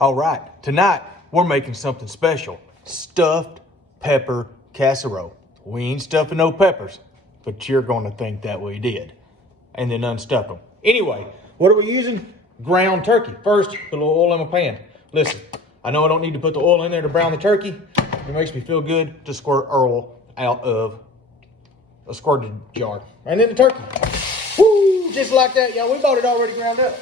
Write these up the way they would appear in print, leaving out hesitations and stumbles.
All right, tonight we're making something special. Stuffed pepper casserole. We ain't stuffing no peppers, but you're gonna think that we did. And then unstuff them. Anyway, what are we using? Ground turkey. First, put a little oil in my pan. Listen, I know I don't need to put the oil in there to brown the turkey. It makes me feel good to squirt oil out of a squirted jar. And then the turkey. Woo, just like that, y'all. We bought it already ground up.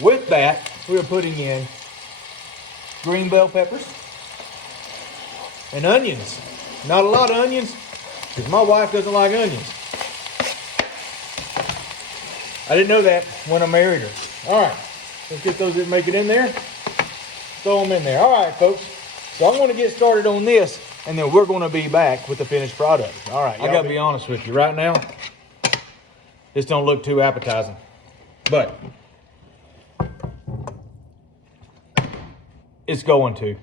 With that, we're putting in green bell peppers and onions. Not a lot of onions, because my wife doesn't like onions. I didn't know that when I married her. All right, let's get those that make it in there. Throw them in there. All right, folks. So I'm going to get started on this, and then we're going to be back with the finished product. All right, I got to be honest with you. Right now, this don't look too appetizing, but it's going to.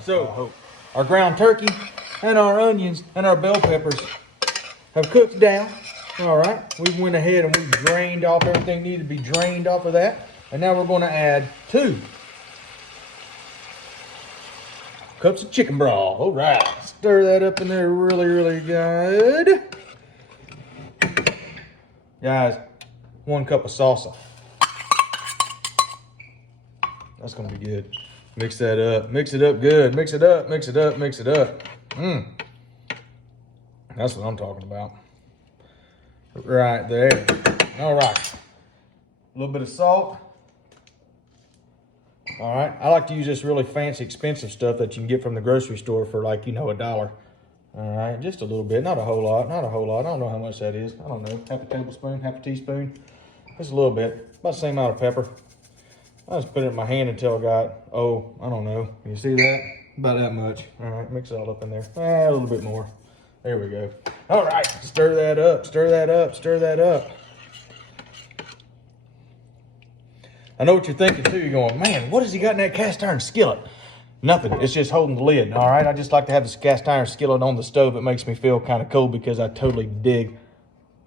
So our ground turkey and our onions and our bell peppers have cooked down. All right, we went ahead and we drained off everything needed to be drained off of that. And now we're going to add 2 cups of chicken broth. All right, stir that up in there really, really good. Guys, 1 cup of salsa. That's going to be good. Mix that up. Mix it up good. Mix it up, mix it up, mix it up. That's what I'm talking about. Right there. All right. A little bit of salt. All right. I like to use this really fancy, expensive stuff that you can get from the grocery store for like, $1. All right. Just a little bit. Not a whole lot. Not a whole lot. I don't know how much that is. I don't know. Half a tablespoon, half a teaspoon. Just a little bit. About the same amount of pepper. I just put it in my hand until I got, I don't know. Can you see that? About that much. All right, mix it all up in there. A little bit more. There we go. All right, stir that up, stir that up, stir that up. I know what you're thinking too. You're going, man, what has he got in that cast iron skillet? Nothing, it's just holding the lid, all right? I just like to have this cast iron skillet on the stove. It makes me feel kind of cool because I totally dig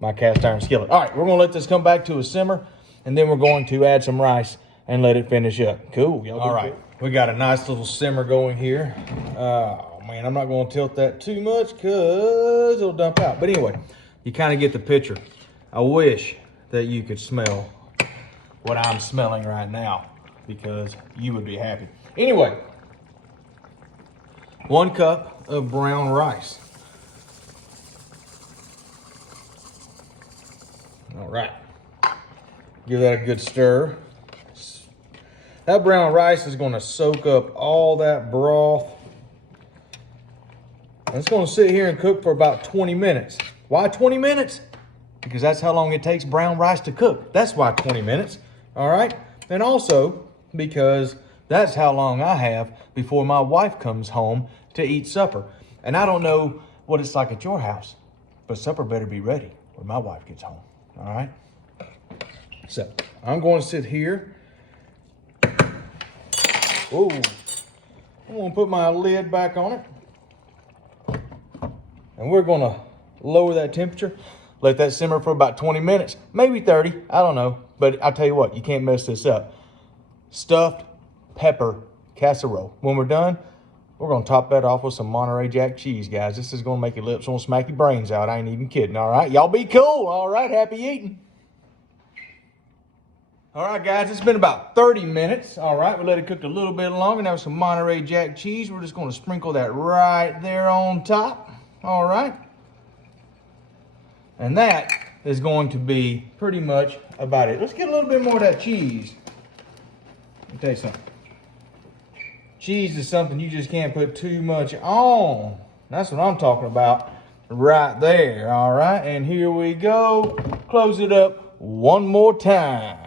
my cast iron skillet. All right, we're gonna let this come back to a simmer, and then we're going to add some rice and let it finish up. Cool. All right, we got a nice little simmer going here. Oh man, I'm not going to tilt that too much because it'll dump out. But anyway, you kind of get the picture. I wish that you could smell what I'm smelling right now because you would be happy. Anyway, 1 cup of brown rice. All right, give that a good stir. That brown rice is going to soak up all that broth. And it's going to sit here and cook for about 20 minutes. Why 20 minutes? Because that's how long it takes brown rice to cook. That's why 20 minutes. All right? And also because that's how long I have before my wife comes home to eat supper. And I don't know what it's like at your house, but supper better be ready when my wife gets home. All right? So I'm going to sit here. Oh, I'm gonna put my lid back on it. And we're gonna lower that temperature, let that simmer for about 20 minutes, maybe 30, I don't know. But I'll tell you what, you can't mess this up. Stuffed pepper casserole. When we're done, we're gonna top that off with some Monterey Jack cheese, guys. This is gonna make your lips wanna smack your brains out. I ain't even kidding, all right? Y'all be cool, all right? Happy eating. All right, guys, it's been about 30 minutes. All right, we let it cook a little bit longer. Now with some Monterey Jack cheese, we're just going to sprinkle that right there on top. All right. And that is going to be pretty much about it. Let's get a little bit more of that cheese. Let me tell you something. Cheese is something you just can't put too much on. That's what I'm talking about right there. All right, and here we go. Close it up one more time.